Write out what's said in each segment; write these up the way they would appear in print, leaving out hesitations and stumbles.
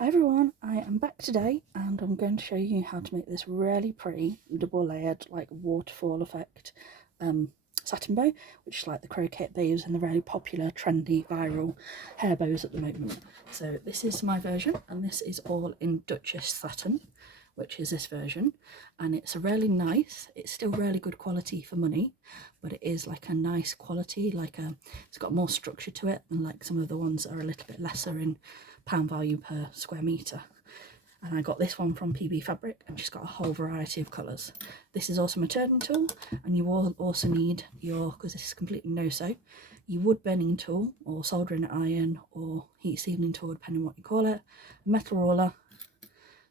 Hi everyone, I am back today and I'm going to show you how to make this really pretty double layered like waterfall effect satin bow, which is like the croquette bows and the really popular trendy viral hair bows at the moment. So this is my version and this is all in Duchess satin, which is this version, and it's a really nice, it's still really good quality for money, but it is like a nice quality, it's got more structure to it than like some of the ones that are a little bit lesser in pound value per square metre. And I got this one from PB Fabric and she's got a whole variety of colours. This is also a turning tool, and you will also need your, because this is completely no-sew, your wood burning tool or soldering iron or heat sealing tool depending on what you call it, a metal roller,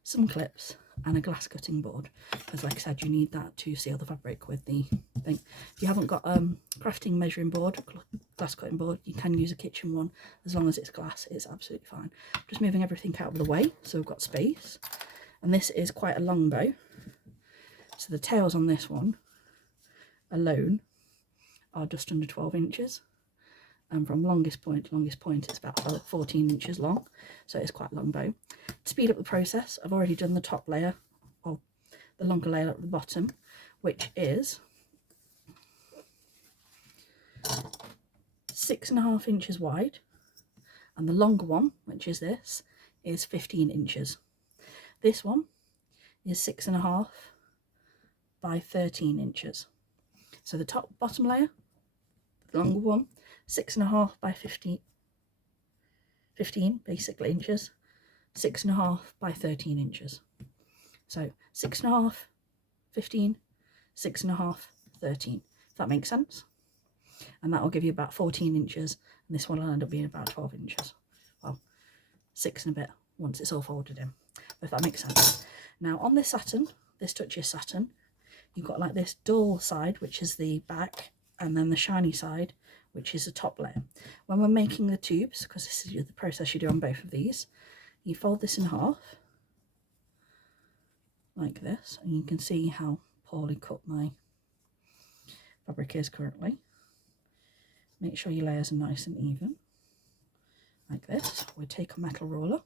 some clips and a glass cutting board, because like I said, you need that to seal the fabric with the thing. If you haven't got crafting measuring board, glass cutting board, you can use a kitchen one. As long as it's glass, it's absolutely fine. Just moving everything out of the way so we've got space. And this is quite a long bow, so the tails on this one alone are just under 12 inches, and from longest point to longest point it's about 14 inches long, so it's quite a long bow. To speed up the process, I've already done the top layer, or the longer layer at the bottom, which is 6.5 inches wide, and the longer one, which is this, is 15 inches. This one is 6.5 by 13 inches. So the bottom layer, the longer one, 6.5 by 15 basically inches, 6.5 by 13 inches. So 6.5, 15, 6.5, 13, if that makes sense. And that will give you about 14 inches, and this one will end up being about 12 inches. Well, 6 and a bit once it's all folded in, if that makes sense. Now on this satin, this Duchess satin, you've got like this dull side, which is the back, and then the shiny side, which is the top layer. When we're making the tubes, because this is the process you do on both of these, you fold this in half like this, and you can see how poorly cut my fabric is currently. Make sure your layers are nice and even like this. We take a metal roller,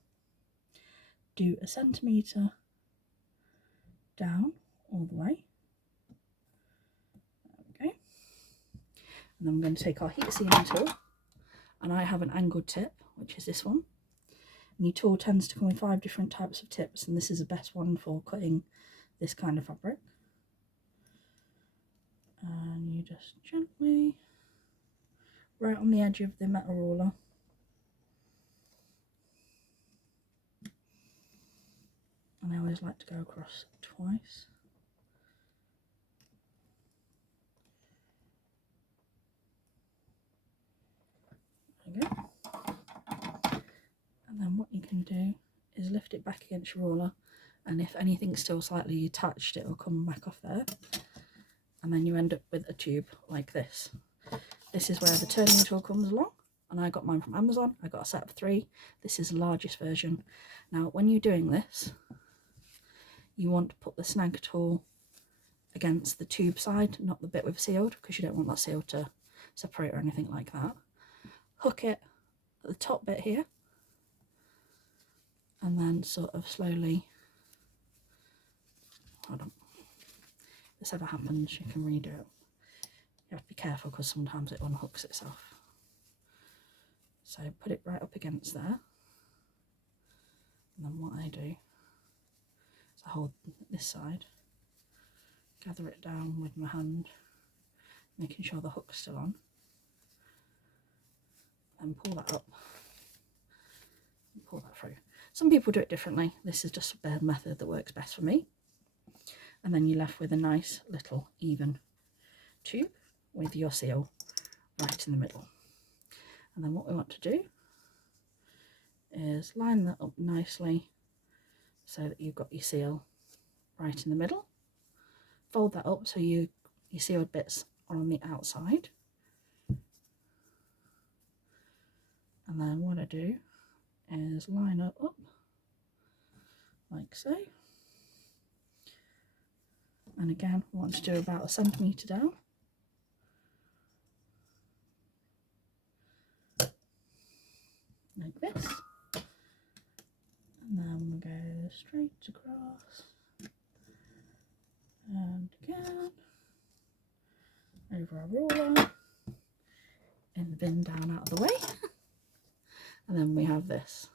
do 1 centimetre down all the way, there we go. And then I'm going to take our heat sealing tool, and I have an angled tip, which is this one. And your tool tends to come with 5 different types of tips, and this is the best one for cutting this kind of fabric. And you just gently, right on the edge of the metal roller, and I always like to go across twice. There we go. And then what you can do is lift it back against your roller, and if anything's still slightly attached, it will come back off there, and then you end up with a tube like this. This is where the turning tool comes along, and I got mine from Amazon. I got a set of 3. This is the largest version. Now when you're doing this, you want to put the snag tool against the tube side, not the bit we've sealed, because you don't want that seal to separate or anything like that. Hook it at the top bit here, and then sort of slowly, hold on, if this ever happens you can redo it. You have to be careful because sometimes it unhooks itself. So put it right up against there, and then what I do is I hold this side, gather it down with my hand, making sure the hook's still on, and pull that up and pull that through. Some people do it differently. This is just the method that works best for me. And then you're left with a nice little even tube with your seal right in the middle. And then what we want to do is line that up nicely so that you've got your seal right in the middle. Fold that up so your sealed bits are on the outside. And then what I do is line it up like so. And again, we want to do about 1 centimetre down. Like this. And straight across and again over our ruler, in the bin down out of the way. And then we have this,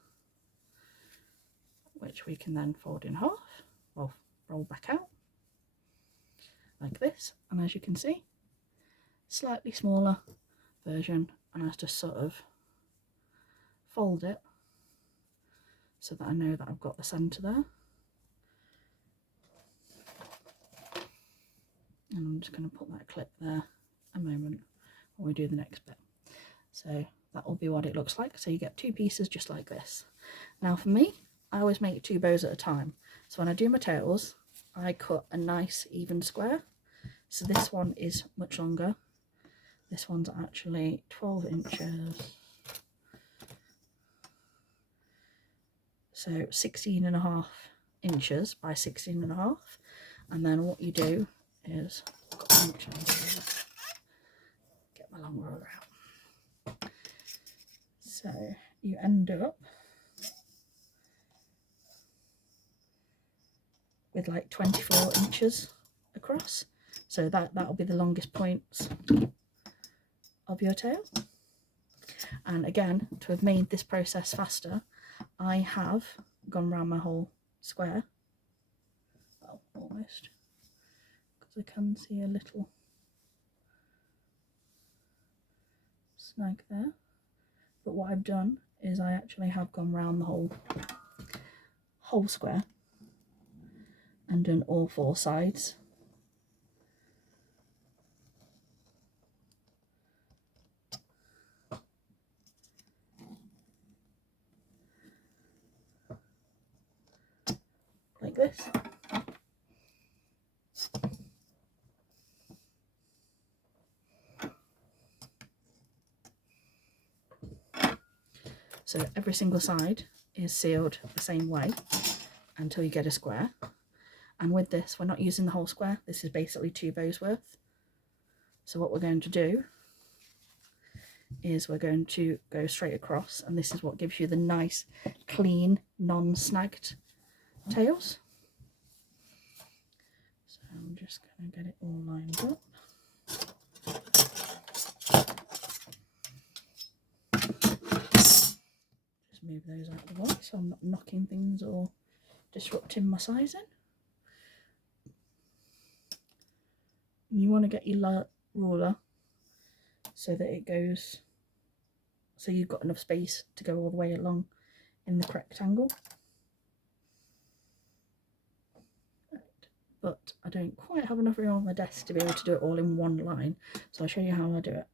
which we can then fold in half, or roll back out like this. And as you can see, slightly smaller version, and I just sort of fold it so that I know that I've got the centre there. And I'm just going to put that clip there a moment when we do the next bit. So that will be what it looks like. So you get two pieces just like this. Now for me, I always make 2 bows at a time. So when I do my tails, I cut a nice even square. So this one is much longer. This one's actually 12 inches. So 16.5 inches by 16.5. And then what you do is, get my long ruler out. So you end up with like 24 inches across. So that'll be the longest points of your tail. And again, to have made this process faster, I have gone round my whole square. Well, almost, because I can see a little snag there. But what I've done is I actually have gone round the whole square and done all 4 sides. Like this. So every single side is sealed the same way until you get a square. And with this, we're not using the whole square. This is basically 2 bows worth. So what we're going to do is we're going to go straight across, and this is what gives you the nice, clean, non-snagged tails. So I'm just going to get it all lined up. Just move those out of the way so I'm not knocking things or disrupting my sizing. You want to get your ruler so that it goes, so you've got enough space to go all the way along in the correct angle. Right. But I don't quite have enough room on my desk to be able to do it all in one line, so I'll show you how I do it.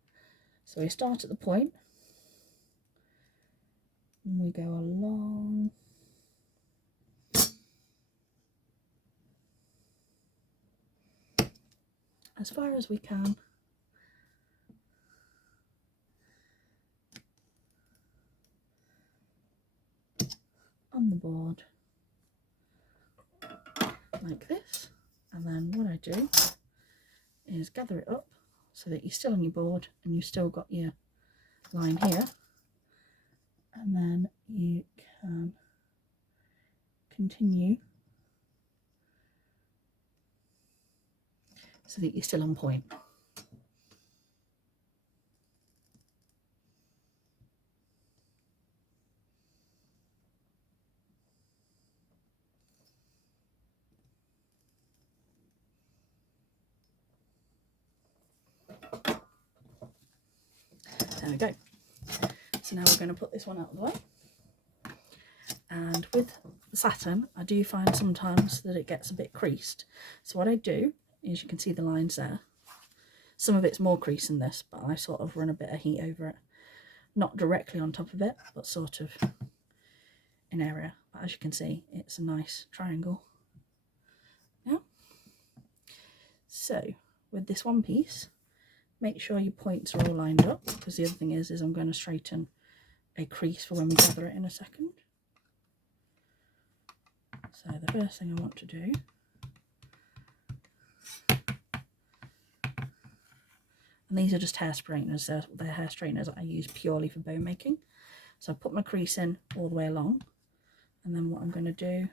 So we start at the point and we go along as far as we can on the board like this, and then what I do is gather it up so that you're still on your board and you've still got your line here, and then you can continue so that you're still on point. There we go. So now we're going to put this one out of the way. And with the satin, I do find sometimes that it gets a bit creased. So what I do is, you can see the lines there. Some of it's more crease than this, but I sort of run a bit of heat over it. Not directly on top of it, but sort of in area. But as you can see, it's a nice triangle. Yeah. So with this one piece, make sure your points are all lined up, because the other thing is I'm going to straighten a crease for when we gather it in a second. So the first thing I want to do and these are just hair straighteners, they're hair straighteners that I use purely for bow making. So I put my crease in all the way along, and then what I'm going to do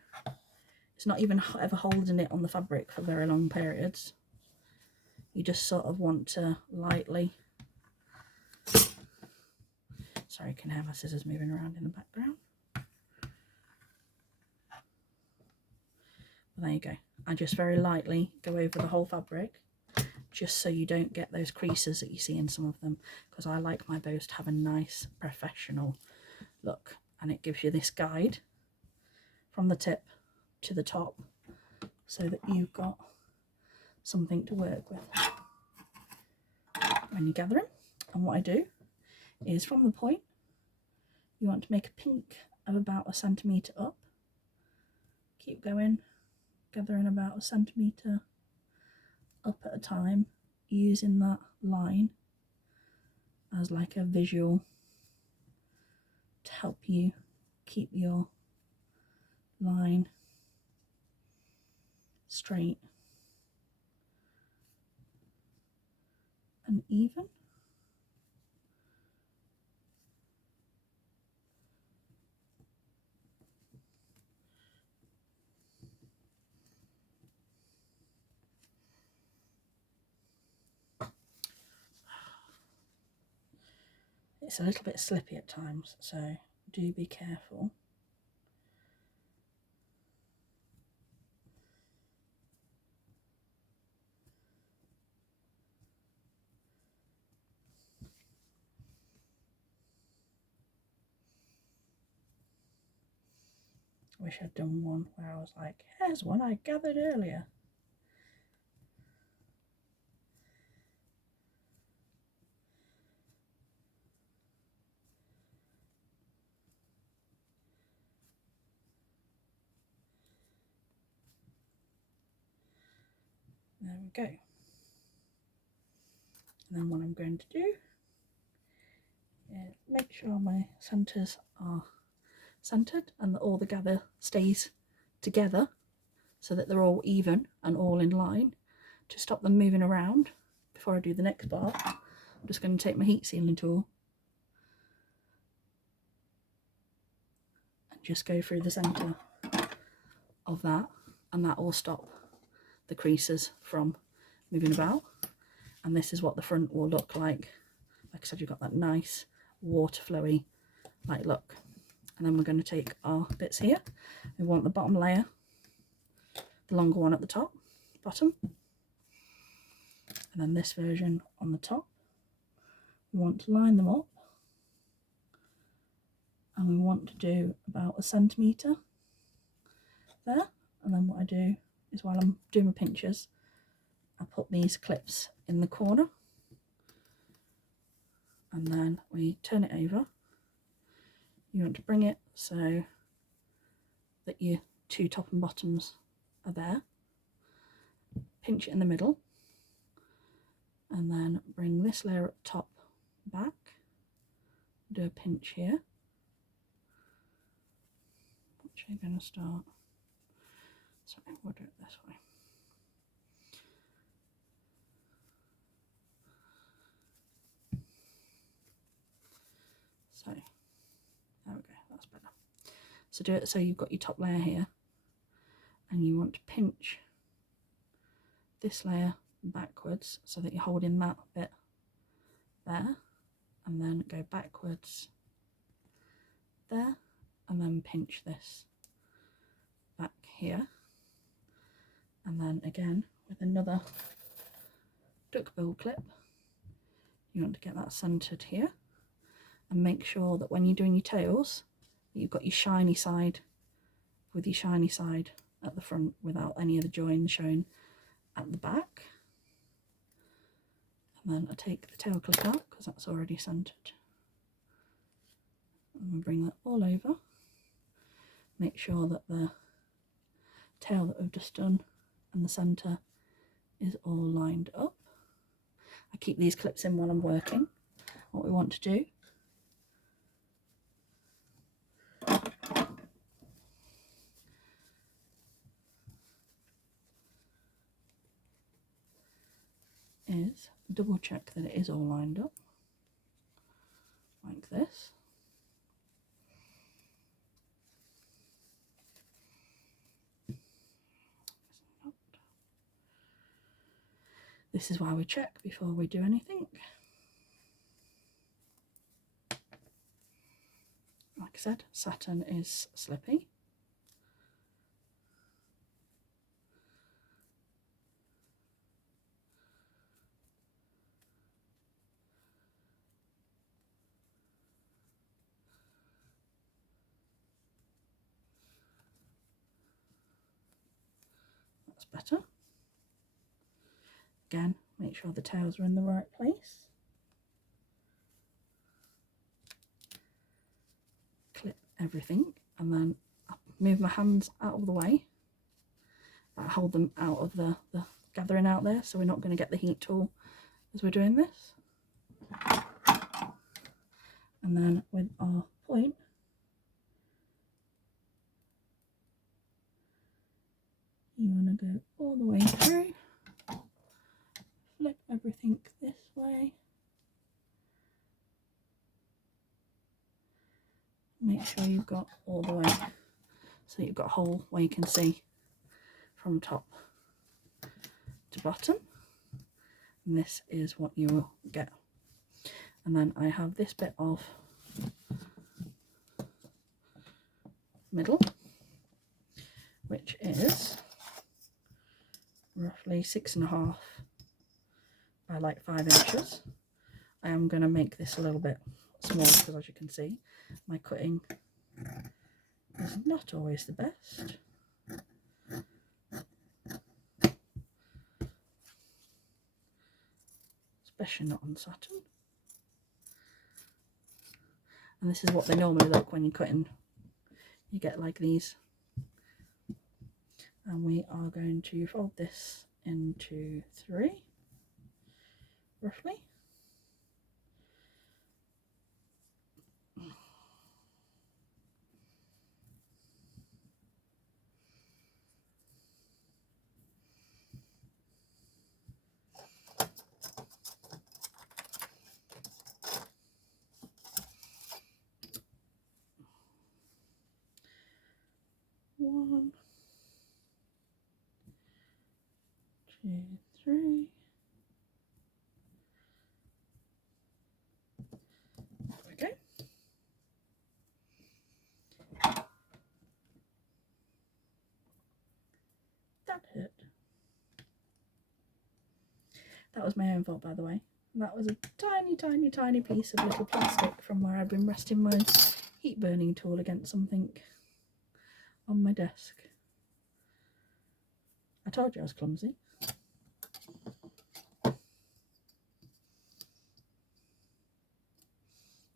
It's not even ever holding it on the fabric for very long periods. You just sort of want to lightly, sorry, you can hear my scissors moving around in the background. Well, there you go. I just very lightly go over the whole fabric, just so you don't get those creases that you see in some of them, because I like my bows to have a nice professional look, and it gives you this guide from the tip to the top so that you've got something to work with when you gather them. And what I do is, from the point, you want to make a pink of about 1 centimetre up, keep going, gathering about 1 centimetre up at a time, using that line as like a visual to help you keep your line straight and even. It's a little bit slippy at times, so do be careful. I wish I'd done one where I was like, here's one I gathered earlier. There we go. And then what I'm going to do is make sure my centres are centred and that all the gather stays together so that they're all even and all in line. To stop them moving around before I do the next part, I'm just going to take my heat sealing tool and just go through the centre of that, and that will stop the creases from moving about. And this is what the front will look like. Like I said, you've got that nice water flowy like look. And then we're going to take our bits here. We want the bottom layer, the longer one at the top, bottom, and then this version on the top. We want to line them up, and we want to do about 1 centimetre there. And then what I do is, while I'm doing my pinches, I put these clips in the corner, and then we turn it over. You want to bring it so that your two top and bottoms are there. Pinch it in the middle, and then bring this layer at the top back. Do a pinch here, which I'm going to start. Sorry, we'll do it this way. So there we go, that's better. So do it so you've got your top layer here, and you want to pinch this layer backwards so that you're holding that bit there, and then go backwards there, and then pinch this back here, and then again with another duckbill clip you want to get that centered here, and make sure that when you're doing your tails that you've got your shiny side with your shiny side at the front without any of the joins showing at the back. And then I take the tail clip out because that's already centered, and we bring that all over. Make sure that the tail that we've just done and the center is all lined up. I keep these clips in while I'm working. What we want to do is double check that it is all lined up like this. This is why we check before we do anything. Like I said, satin is slippy. That's better. Again, make sure the tails are in the right place. Clip everything, and then I move my hands out of the way. I hold them out of the gathering out there, so we're not going to get the heat tool as we're doing this. And then with our point, you want to go all the way through, flip everything this way, make sure you've got all the way, so you've got a hole where you can see from top to bottom, and this is what you will get. And then I have this bit of middle, which is roughly 6.5 by like 5 inches. I am going to make this a little bit small because, as you can see, my cutting is not always the best. Especially not on satin. And this is what they normally look when you're cutting. You get like these. And we are going to fold this into 3, roughly. One, 2, 3. There we go. That hurt. That was my own fault, by the way. That was a tiny piece of little plastic from where I'd been resting my heat burning tool against something on my desk. I told you I was clumsy.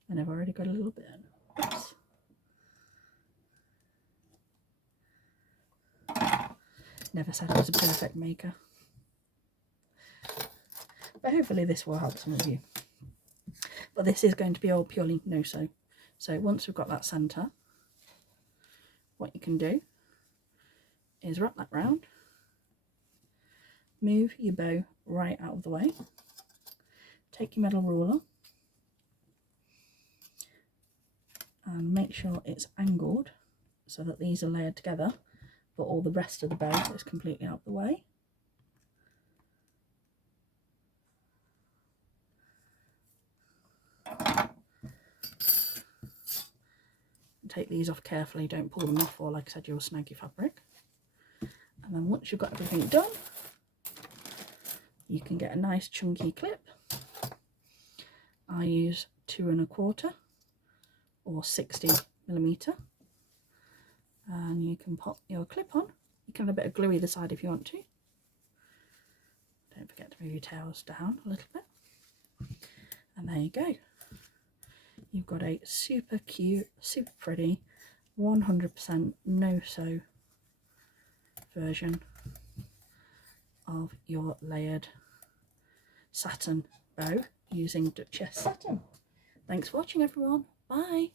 And I've already got a little bit. Oops. Never said I was a perfect maker. But hopefully this will help some of you. But this is going to be all purely no-sew. So once we've got that centre, what you can do is wrap that round, move your bow right out of the way, take your metal ruler and make sure it's angled so that these are layered together, but all the rest of the bow is completely out of the way. Take these off carefully, don't pull them off, or like I said, you'll snag your fabric. And then once you've got everything done, you can get a nice chunky clip. I use 2¼ or 60mm, and you can pop your clip on. You can have a bit of glue either side if you want to. Don't forget to move your tails down a little bit, and there you go. You've got a super cute, super pretty, 100% no-sew version of your layered satin bow using Duchess satin. Thanks for watching, everyone. Bye.